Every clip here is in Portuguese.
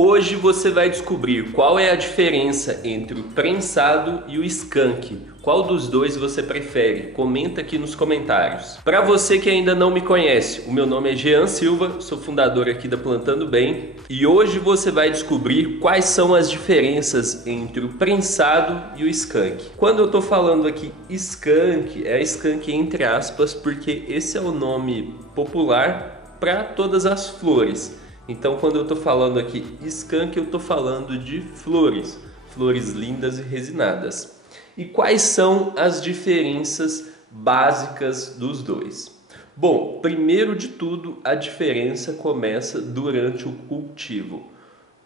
Hoje você vai descobrir qual é a diferença entre o prensado e o skunk. Qual dos dois você prefere? Comenta aqui nos comentários. Para você que ainda não me conhece, o meu nome é Jean Silva, sou fundador aqui da Plantando Bem e hoje você vai descobrir quais são as diferenças entre o prensado e o skunk. Quando eu tô falando aqui skunk, é skunk entre aspas, porque esse é o nome popular para todas as flores. Então, quando eu estou falando aqui skunk, eu estou falando de flores, flores lindas e resinadas. E quais são as diferenças básicas dos dois? Bom, primeiro de tudo, a diferença começa durante o cultivo.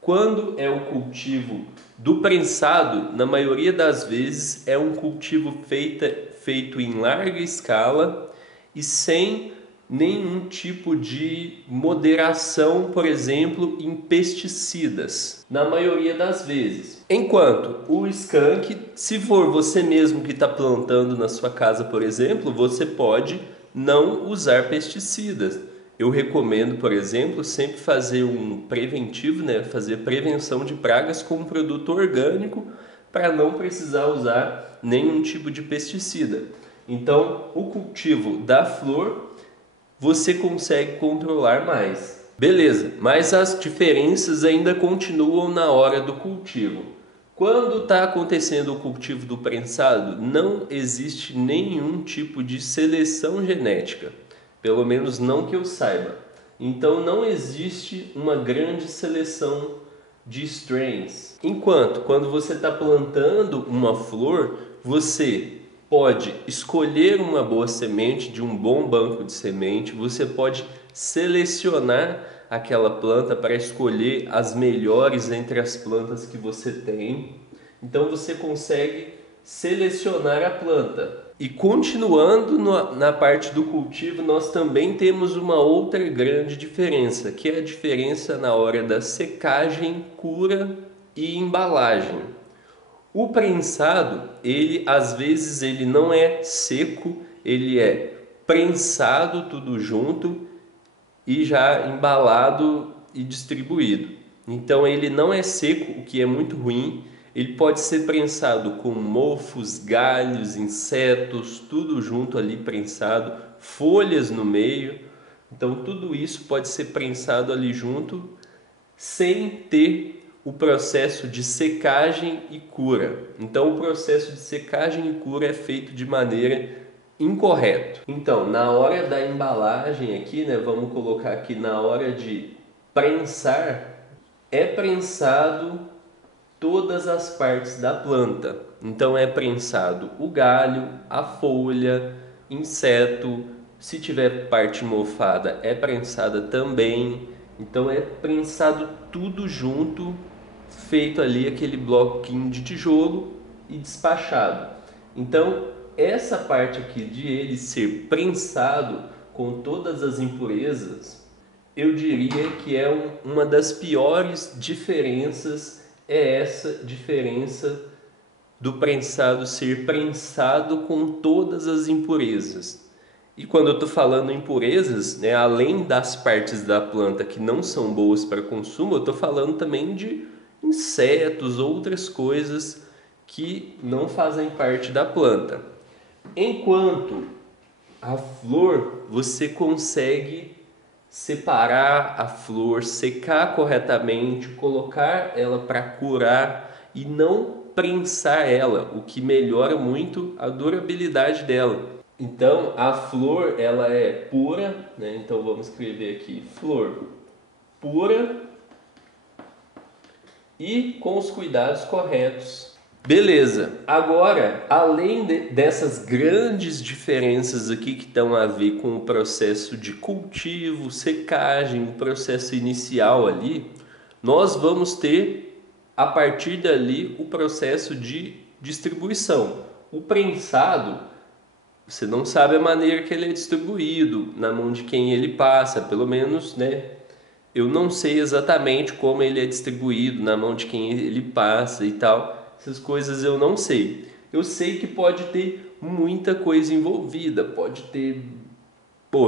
Quando é o cultivo do prensado, na maioria das vezes é um cultivo feito em larga escala e sem nenhum tipo de moderação, por exemplo, em pesticidas, na maioria das vezes. Enquanto o skunk, se for você mesmo que está plantando na sua casa, por exemplo, você pode não usar pesticidas. Eu recomendo, por exemplo, sempre fazer um preventivo, fazer prevenção de pragas com um produto orgânico para não precisar usar nenhum tipo de pesticida. Então, o cultivo da flor você consegue controlar mais. Beleza, mas as diferenças ainda continuam na hora do cultivo. Quando está acontecendo o cultivo do prensado, não existe nenhum tipo de seleção genética, pelo menos não que eu saiba. Então não existe uma grande seleção de strains. Enquanto quando você está plantando uma flor, você pode escolher uma boa semente de um bom banco de semente, você pode selecionar aquela planta para escolher as melhores entre as plantas que você tem. Então você consegue selecionar a planta. E continuando na parte do cultivo, nós também temos uma outra grande diferença, que é a diferença na hora da secagem, cura e embalagem. O prensado, ele às vezes ele não é seco, ele é prensado tudo junto e já embalado e distribuído. Então ele não é seco, o que é muito ruim. Ele pode ser prensado com mofos, galhos, insetos, tudo junto ali prensado, folhas no meio. Então tudo isso pode ser prensado ali junto sem ter o processo de secagem e cura. Então o processo de secagem e cura é feito de maneira incorreta. Então, na hora da embalagem aqui, vamos colocar aqui na hora de prensar, é prensado todas as partes da planta. Então é prensado o galho, a folha, inseto, se tiver parte mofada é prensada também. Então é prensado tudo junto, feito ali aquele bloquinho de tijolo e despachado. Então essa parte aqui de ele ser prensado com todas as impurezas, eu diria que é uma das piores diferenças, é essa diferença do prensado ser prensado com todas as impurezas. E quando eu estou falando impurezas, além das partes da planta que não são boas para consumo, eu estou falando também de insetos, outras coisas que não fazem parte da planta. Enquanto a flor, você consegue separar a flor, secar corretamente, colocar ela para curar e não prensar ela, o que melhora muito a durabilidade dela. Então a flor ela é pura, então vamos escrever aqui flor pura e com os cuidados corretos. Beleza, agora além dessas grandes diferenças aqui que estão a ver com o processo de cultivo, secagem, o processo inicial ali, nós vamos ter a partir dali o processo de distribuição. O prensado, você não sabe a maneira que ele é distribuído, na mão de quem ele passa, pelo menos, eu não sei exatamente como ele é distribuído, na mão de quem ele passa e tal. Essas coisas eu não sei. Eu sei que pode ter muita coisa envolvida, pode ter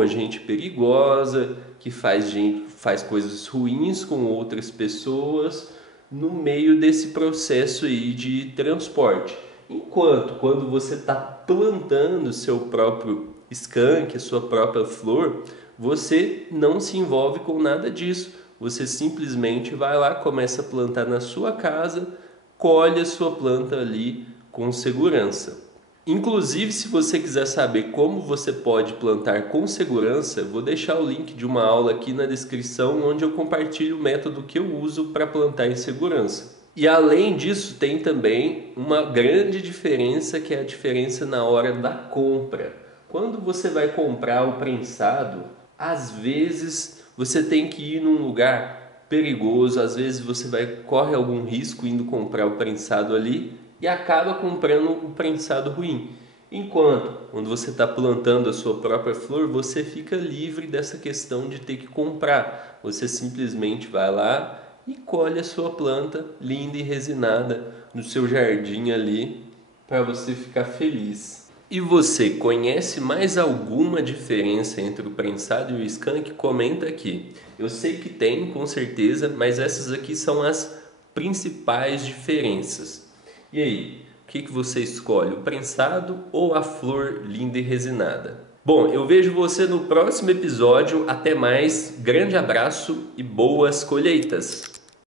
gente perigosa, que faz faz coisas ruins com outras pessoas no meio desse processo aí de transporte. Enquanto quando você está plantando seu próprio skunk, a sua própria flor, você não se envolve com nada disso. Você simplesmente vai lá, começa a plantar na sua casa, colhe a sua planta ali com segurança. Inclusive, se você quiser saber como você pode plantar com segurança, vou deixar o link de uma aula aqui na descrição onde eu compartilho o método que eu uso para plantar em segurança. E além disso, tem também uma grande diferença, que é a diferença na hora da compra. Quando você vai comprar o prensado, às vezes você tem que ir num lugar perigoso, às vezes você corre algum risco indo comprar o prensado ali e acaba comprando o prensado ruim. Enquanto, quando você está plantando a sua própria flor, você fica livre dessa questão de ter que comprar. Você simplesmente vai lá e colhe a sua planta linda e resinada no seu jardim ali para você ficar feliz. E você conhece mais alguma diferença entre o prensado e o skunk? Comenta aqui. Eu sei que tem, com certeza, mas essas aqui são as principais diferenças. E aí, o que você escolhe, o prensado ou a flor linda e resinada? Bom, eu vejo você no próximo episódio. Até mais, grande abraço e boas colheitas!